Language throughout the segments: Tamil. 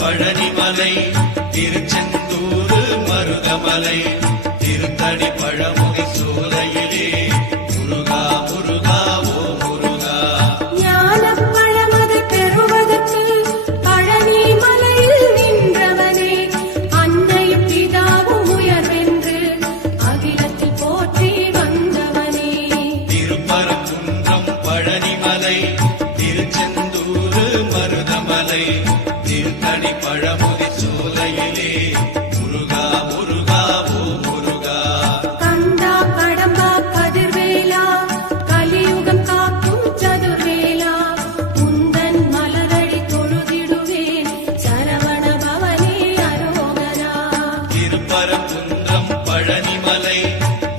பழனிமலை திருச்செந்தூர் மருதமலை திருத்தடி பழமுதி சோலையிலே முருகா முருகா ஓ முருகா ஞானப் பழமது பெறுவதற்கு பழனி மலையில் நின்றவனே அன்னையும் பிதாவும் உயர்வென்று அகிலத்தில் போற்றி வந்தவனே திருப்பரங்குன்றம் பழனிமலை திருச்செந்தூர் மருதமலை திருத்தடி பழமுதி சோலையிலே முருகா முருகா ஓ முருகா கந்தா கடம்பா கதிர்வேலா கலியுகம் காக்கும் சதுர்வேலா உந்தன் மலரடி தொழுதிடுவேன் சரவண பவனே அரோகரா திருப்பரங்குன்றம் பழனிமலை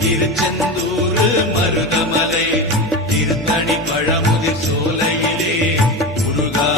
திருச்செந்தூர் மருதமலை திருத்தடி பழமுதி சோலையிலே முருகா